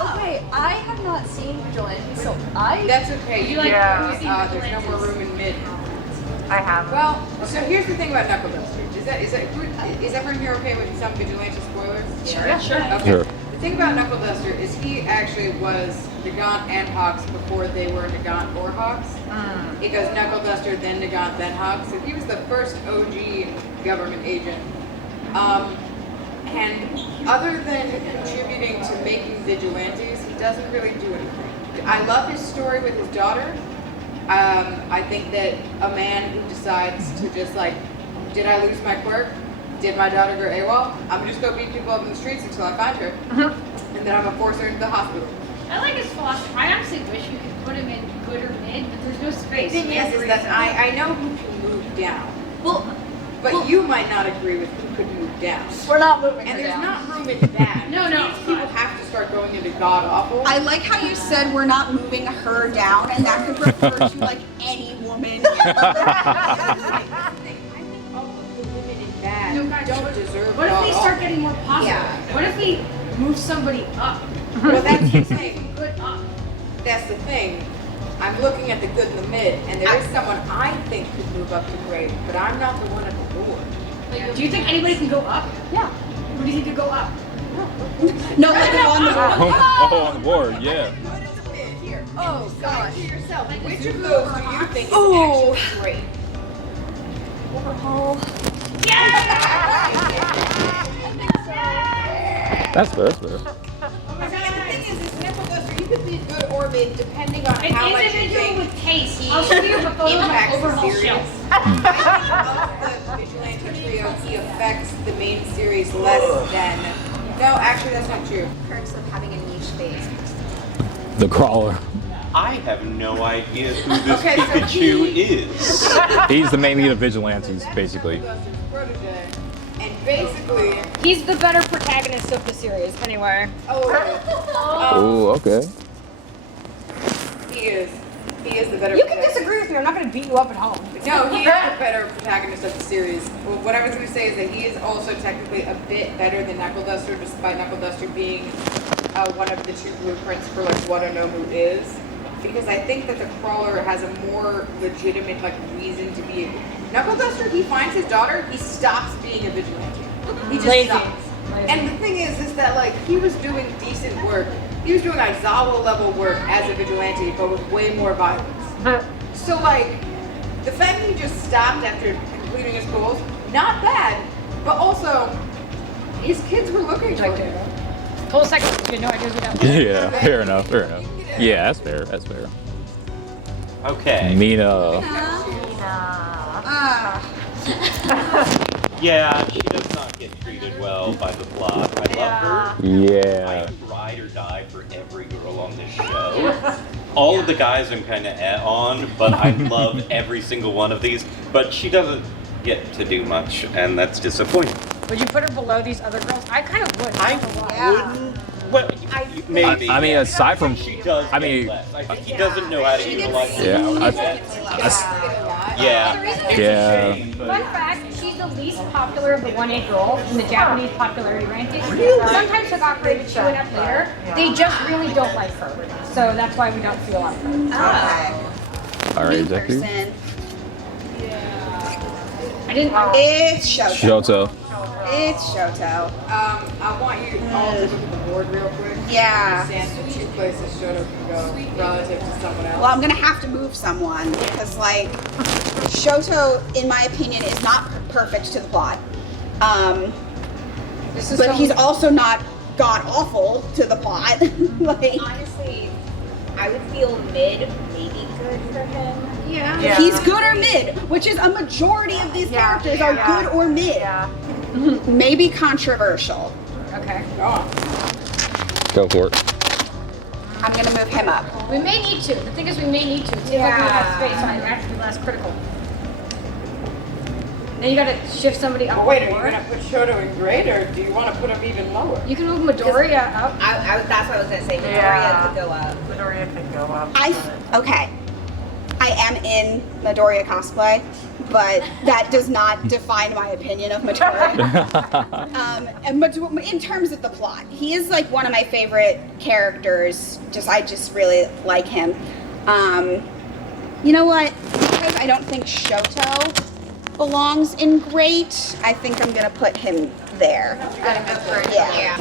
Okay, I have not seen Vigilante, so I. That's okay. You like Yeah. there's no more room in mid. I have. Well, so here's the thing about Knuckle Duster. Is everyone here okay with some vigilante spoilers? Sure. Okay. Sure. The thing about Knuckle Duster is he actually was Nagant and Hawks before they were Nagant or Hawks. It goes Knuckle Duster, then Nagant, then Hawks. So he was the first OG government agent. And other than contributing to making vigilantes, he doesn't really do anything. I love his story with his daughter. I think that a man who decides to just like, did I lose my quirk? Did my daughter go AWOL? I'm gonna just go beat people up in the streets until I find her. And then I'm gonna force her into the hospital. I like his philosophy. I honestly wish you could put him in good or mid, but there's no space. The thing is that I know who can move down. Well, But you might not agree with who could move down. We're not moving And her there's down. not room in bad. No, People have to start going into god awful. I like how you said we're not moving her down, and that could refer to like any woman. I think all of the women in bad No, guys, don't deserve What if god we awful. start getting more positive? Yeah. What if we move somebody up? Well, that's the thing. Good up. That's the thing. I'm looking at the good and the mid, and there is someone I think could move up to great, but I'm not the one at the board. Do you think anybody can go up? Yeah. Who do you think could go up? No, like on the Oh, on the board, yeah. Here, Oh, decide gosh. to yourself. Which of those do you think is Oh. actually great? Overhaul. That's fair. That's fair. The thing is Knuckle Duster, you could be good or mid depending on An how much you individual think with taste. I'll show you a photo of my impacts the overhaul series. shelf. I think of the Vigilante trio, he affects the main series less than. No, actually, that's not true. Perks of having a niche phase. The Crawler. I have no idea who this Okay, so Pikachu is. He's the main lead of Vigilantes, basically. Knuckle Duster's protege, and basically, He's the better protagonist of the series, anyway. Oh, okay. he is the better. You can protagonist. disagree with me. I'm not going to beat you up at home. No, he is the better protagonist of the series. Well, what I was going to say is that he is also technically a bit better than Knuckle Duster, despite Knuckle Duster being one of the two blueprints for like what Onomu is. Because I think that the Crawler has a more legitimate like reason to be. Knuckle Duster, he finds his daughter, he stops being a vigilante. He just Lazy. stops. And the thing is that like he was doing decent work. He was doing aizawa level work as a vigilante, but with way more violence. So like, the fact that he just stopped after completing his goals, not bad, but also, his kids were looking for him. Hold a second. You had no idea who that was. Yeah, fair enough. Fair enough. Yeah, that's fair. That's fair. Okay. Mina. Yeah, she does not get treated well by the plot. I love her. I Yeah. would ride or die for every girl on this show. All of the guys I'm kind of on, but I love every single one of these. But she doesn't get to do much, and that's disappointing. Would you put her below these other girls? I kind of would. I wouldn't. Well, maybe. I mean, aside from, She does. I get mean, less. I think he doesn't know how to utilize. Yeah, Yeah. The reason Yeah. It's a shame, but- Fun fact, she's the the least popular of the 1A girls in the Japanese popularity rankings. Sometimes Sagakure rated showing up later. They just really don't like her. So that's why we don't see a lot of her. Okay. All right, New Jackie. person. I didn't. It's Shoto. Shoto. It's Shoto. I want you all to look at the board real quick. Yeah. Understand the two places Shoto can go relative to someone else. Well, I'm gonna have to move someone because, like, Shoto, in my opinion, is not perfect to the plot. But he's also not god awful to the plot. Like, Honestly, I would feel mid, maybe good for him. yeah. He's good or mid, which is a majority of these characters are good or mid. Yeah. Maybe controversial. Okay. Go for it. I'm gonna move him up. We may need to. The thing is, we may need to. It's yeah. We have space, so I have to be less critical. Then you gotta shift somebody up. Wait, are you gonna put Shoto in grade, or do you want to put him even lower? You can move Midorya up. That's what I was gonna say. Midorya could go up. Midorya can go up. Okay. I am in Midorya cosplay, but that does not define my opinion of Midorya. And in terms of the plot, he is like one of my favorite characters. I just really like him. You know what? Because I don't think Shoto belongs in great, I think I'm gonna put him there. Yeah.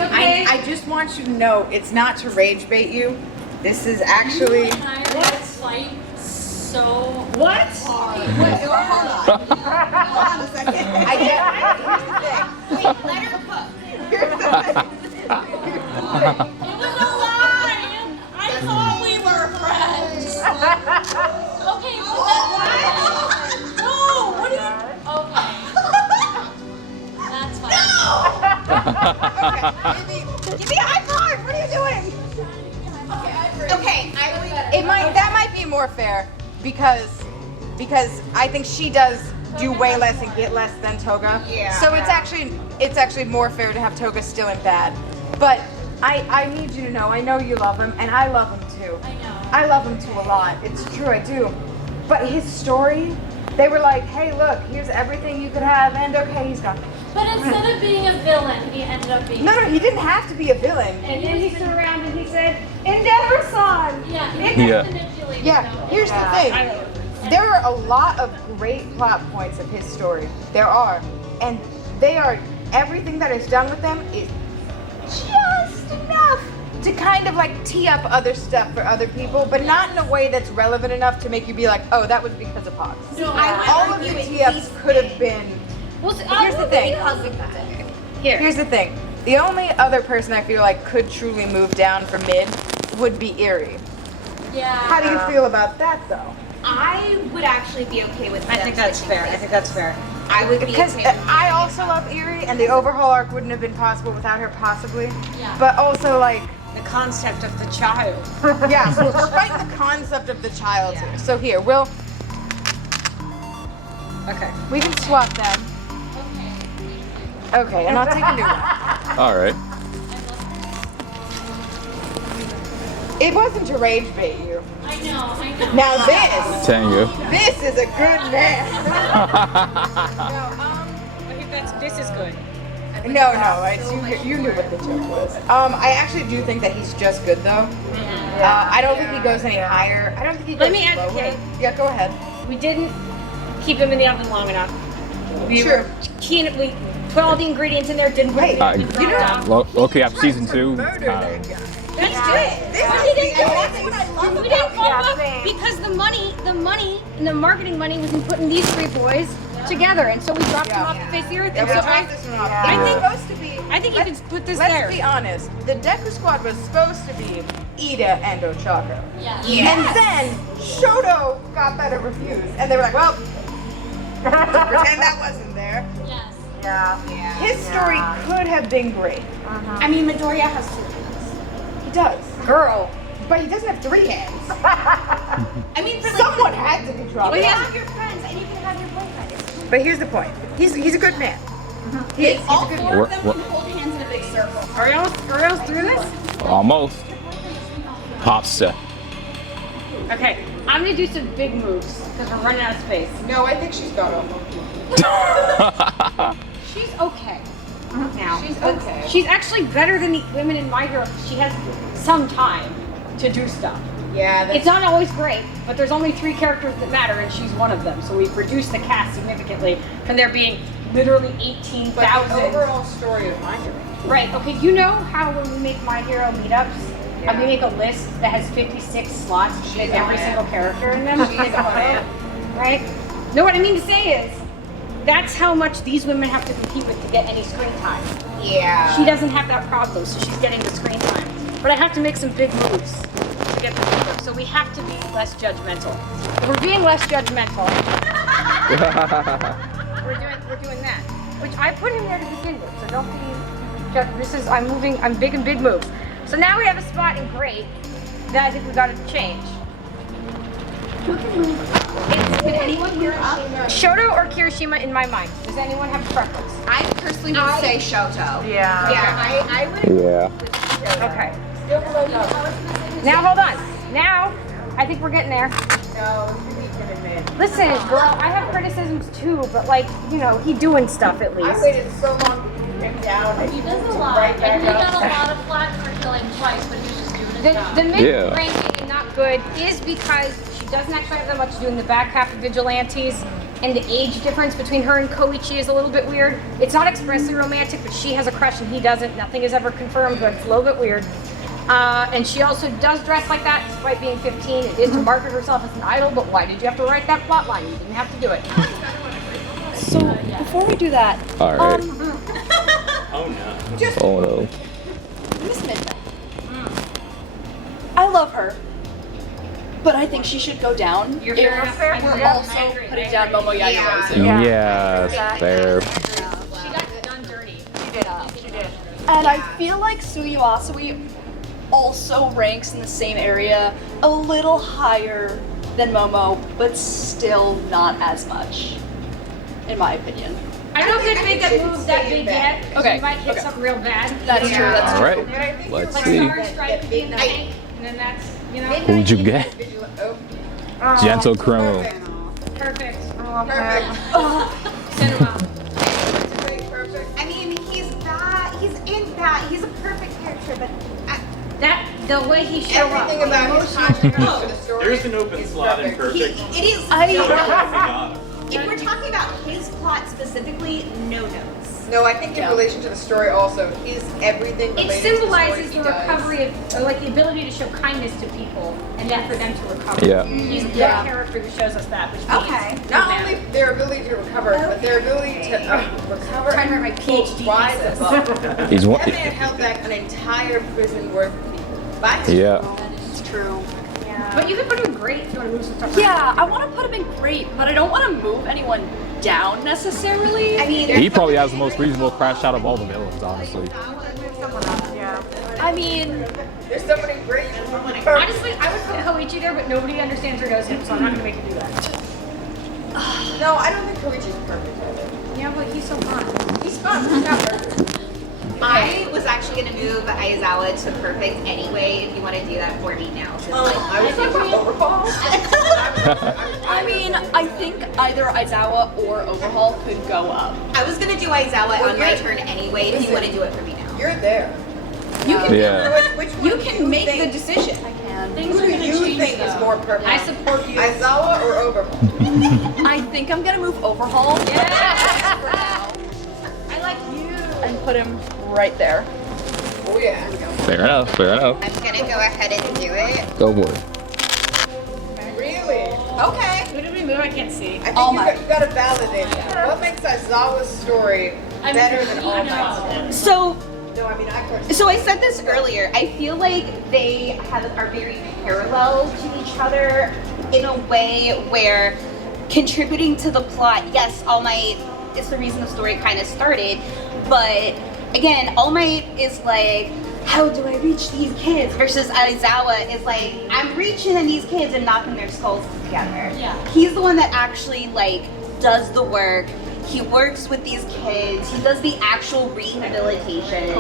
I just want you to know, it's not to rage bait you. This is actually. So What? Hold on a second. I get. Wait, let her cook. Here's the thing. it was a lie. I thought we were friends. Okay, but that's no. What are you? Okay, that's fine. Give me a high five. What are you doing? Okay, That might be more fair because I think she does do way less and get less than Toga. Yeah. So it's actually more fair to have Toga still in bad. But I need you to know, I know you love him, and I love him too. I know. I love him too a lot. It's true, I do. But his story, they were like, hey, look, here's everything you could have, and okay, he's gone. But instead of being a villain, he ended up being. No, he didn't have to be a villain. And then he turned around and he said, Endeavor-san! Yeah, he was manipulated. Yeah, here's the thing. There are a lot of great plot points of his story. There are. And they are, everything that is done with them is just enough to kind of like tee up other stuff for other people, but not in a way that's relevant enough to make you be like, oh, that was because of Hawks. No, All of the tee-ups could have been. Well, Here's the thing. Here's the thing. The only other person I feel like could truly move down for mid would be Eerie. Yeah. How do you feel about that, though? I would actually be okay with I think that's fair. I think that's fair. I would be Because okay with I also love Eerie, and the overhaul arc wouldn't have been possible without her, possibly. Yeah. But also, like, The concept of the child. yeah, so we're fighting the concept of the child here. So here, Okay. we can swap them. Okay, and I'll take a new one. All right. It wasn't to rage bait you. I know. Now this is a good man. I think this is good. No, you knew what the joke was. I actually do think that he's just good though. I don't think he goes any higher. I don't think he goes Let me add, lower. okay. Yeah, go ahead. We didn't keep him in the oven long enough. We Sure. were keen. We put all the ingredients in there. Didn't put anything You know- down. Well, okay, after season 2, Let's do it. We didn't bump up because the money, and the marketing money was in putting these three boys together, and so we dropped them off the face of the earth. Yeah, And we so dropped this one off. I It was think supposed to be. I think you can put this Let's there. be honest. The Deku squad was supposed to be Ida and Ochako. Yeah. And then Shoto got better reviews, and they were like, well, pretend that wasn't there. Yes. Yeah. His story could have been great. I mean, Midorya has 2 hands. He does. Girl. But he doesn't have 3 hands. I mean, for like, Someone had to be trouble. you have your friends and you can have your boyfriend. But here's the point. He's a good man. He is. He's All a good 4 man. of them can hold hands in a big circle. Are y'all through this? Almost. Popsta. Okay. I'm gonna do some big moves because we're running out of space. No, I think she's got him. She's okay. Now. She's okay. She's actually better than the women in My Hero. She has some time to do stuff. Yeah, that's It's not always great, but there's only 3 characters that matter, and she's one of them. So we've reduced the cast significantly from there being literally but 18,000. the overall story of My Hero. Right, okay, you know how when we make My Hero meetups, we make a list that has 56 slots and every single character in them? She's on it. Right? No, what I mean to say is, that's how much these women have to compete with to get any screen time. Yeah. She doesn't have that problem, so she's getting the screen time. But I have to make some big moves to get the people. So we have to be less judgmental. If we're being less judgmental, we're doing that. Which I put him there to begin with, so don't be judged. I'm big and big moves. So now we have a spot in great that I think we gotta change. Can anyone hear up? Shoto or Kirishima in my mind. Does anyone have a preference? I personally would say Shoto. Yeah. Yeah, I would. Yeah. Okay. Still below no. Now hold on. Now I think we're getting there. No, you need to admit. Listen, girl, I have criticisms too, but like, you know, he doing stuff at I least. waited so long to put him down. He does a lot, Right back and he got up. a lot of flack for killing twice, but he was just doing his job. The mid Yeah. ranking and not good is because she doesn't actually have that much to do in the back half of Vigilantes, and the age difference between her and Koichi is a little bit weird. It's not expressly romantic, but she has a crush and he doesn't. Nothing is ever confirmed, but it's a little bit weird. And she also does dress like that despite being 15. It is to market herself as an idol, but why did you have to write that plot line? You didn't have to do it. So before we do that, All right. Oh no. Oh no. Miss Midnight. I love her, but I think she should go down. You're if fair enough. I we're agree. also I agree. putting down Momo Yajirozu. Yeah. Fair. She got done dirty. She did. And I feel like Suiwasui also ranks in the same area, a little higher than Momo, but still not as much, in my opinion. I don't know if they'd make a move that big yet. Okay, You might hit okay. something real bad. That's true, that's All true. right. Let's Like see. Star Strike could be in the tank, and then that's, you know. Who'd you get? Oh, Gentle Chrome. Perfect. perfect. Cinema. Perfect. I mean, he's in that, he's a perfect character, but That, the way he showed up. Everything about his contribution to the story. There's an open is slot in perfect. perfect. it is. If we're talking about his plot specifically, no notes. No, I think in relation to the story also, he's everything It related symbolizes to the the story he does. recovery of, or like the ability to show kindness to people, and then for them to recover. Yeah. He's the Yeah. character that shows us that, which Okay. means Not only their ability to recover, but their ability to recover Trying to and write my PhD rise thesis. above. He's one. That man held back an entire prison worth of people. By his Yeah. It's true. But you can put him great if you want to move some stuff. Yeah, I want to put him in great, but I don't want to move anyone down necessarily. I mean, He probably has the most reasonable crash out of all the villains, honestly. I mean, There's somebody great. Honestly, I would put Koichi there, but nobody understands or knows him, so I'm not gonna make him do that. No, I don't think Koichi's perfect either. Yeah, but he's so fun. He's fun, but he's not perfect. I was actually gonna move Aizawa to perfect anyway. If you want to do that for me now, since, like, I was talking about Overhaul. I mean, I think either Aizawa or Overhaul could go up. I was gonna do Aizawa Well, on my you're- turn anyway. If you want to do it for me now. You're there. You can Yeah. Which one you do can make think, the decision. I can. Who do you think is more perfect? I support you. Aizawa or Overhaul? I think I'm gonna move Overhaul. Yeah. For now, I like you. and put him right there. Oh yeah. Fair enough. Fair enough. I'm gonna go ahead and do it. Go for it. Really? Okay. Who did we move? I can't see. I think All you Might. got to validate that. What makes Aizawa's story better than All Might's? So No, I mean I personally. So I said this earlier. I feel like they are very parallel to each other in a way where contributing to the plot, yes, All Might is the reason the story kind of started, but again, All Might is like, how do I reach these kids? Versus Aizawa is like, I'm reaching in these kids and knocking their skulls together. Yeah. He's the one that actually like does the work. He works with these kids. He does the actual rehabilitation.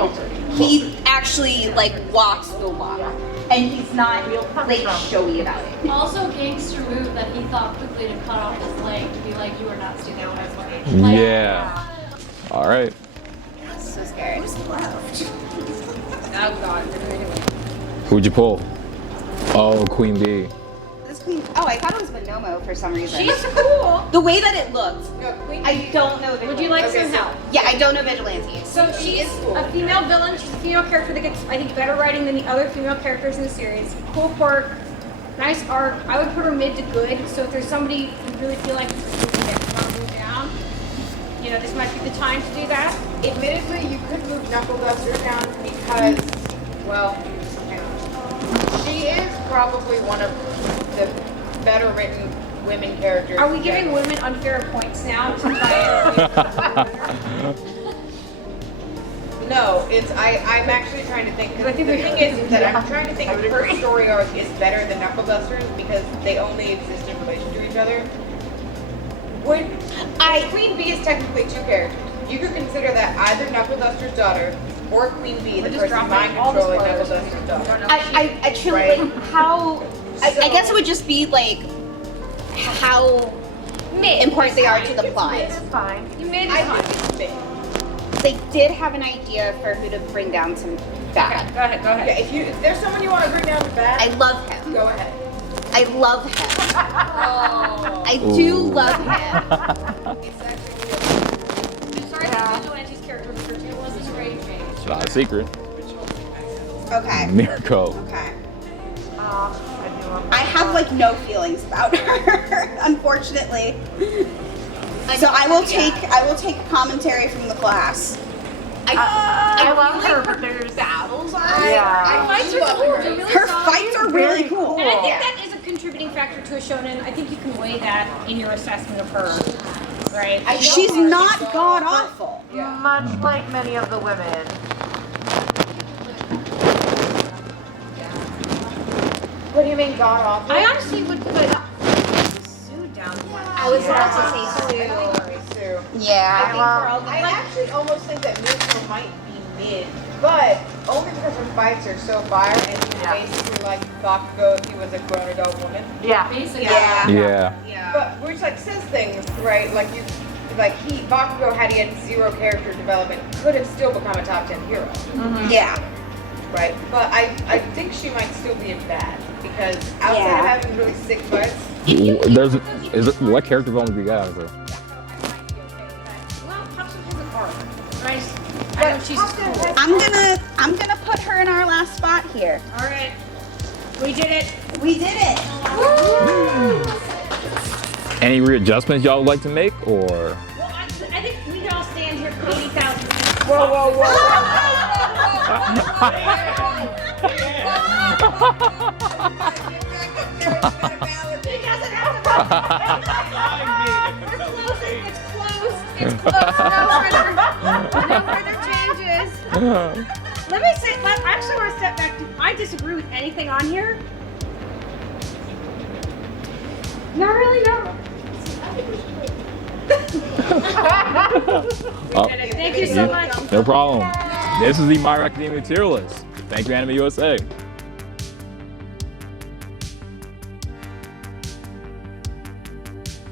He actually like walks the walk. and he's not like showy about it. Also, gangster move that he thought quickly to cut off his leg to be like, you are not stupid. Yeah. All right. So scared. Oh god. Who'd you pull? Oh, Queen Bee. This queen. Oh, I thought it was Bonomo for some reason. She's cool. The way that it looked. No, Queen I don't know. Would you like some help? Yeah, I don't know Vigilantes. So she's a female villain. She's a female character that gets, I think, better writing than the other female characters in the series. Cool quirk, nice arc. I would put her mid to good. So if there's somebody you really feel like that's move down, you know, this might be the time to do that. Admittedly, you could move Knuckle Duster down because, well, she is probably one of the better written women characters. Are we giving women unfair points now to try No, it's I'm actually trying to think. Because I think the we- thing is that I'm trying to think if her story arc is better than Knuckle Duster's because they only exist in relation to each other. Queen Bee is technically two characters. You could consider that either Knuckle Duster's daughter or Queen Bee, the person mind controlling Knuckle Duster's daughter. I truly Right. how. I guess it would just be like how important they are to the plot. It's fine. You made it I fun. think it's big. They did have an idea for who to bring down some bad. Go ahead, go ahead. Okay, if there's someone you want to bring down to bat, I love him. go ahead. I love him. Oh. I do love him. It's actually I'm sorry that Vigilante's character was her too. It wasn't a great change. It's not a secret. Okay. Mirko. Okay. I do love I have like no feelings about her, unfortunately. So I will take commentary from the class. I love her, but there's battles are. yeah. Fights are cool. They're really Her solid. fights are really cool. And I think that is a contributing factor to a shonen. I think you can weigh that in your assessment of her, right? She's not god awful. Much like many of the women. What do you mean god awful? I honestly would put Sue down. I was about to say Sue. Yeah. I actually almost think that Mirko might be mid, but only because her fights are so fire and she's basically like Bakugo if he was a grown adult woman. Yeah. Basically. Yeah. Yeah. But which like says things, right? Bakugo had he had zero character development could have still become a top 10 hero, Yeah. right? But I think she might still be a bad because outside of having really sick fights, What character development do you got out of her? Well, Katsuki has an arc. Nice. I know she's cool. I'm gonna put her in our last spot here. All right. We did it. We did it. Any readjustments y'all would like to make, or? Well, I think we can all stand here for 80,000. It's closed. No further changes. Let me say, I actually want to step back. Do I disagree with anything on here? Not really, no. Oh, Thank you so much. no problem. This is the My Hero Academia tier list. Thank you, Anime USA.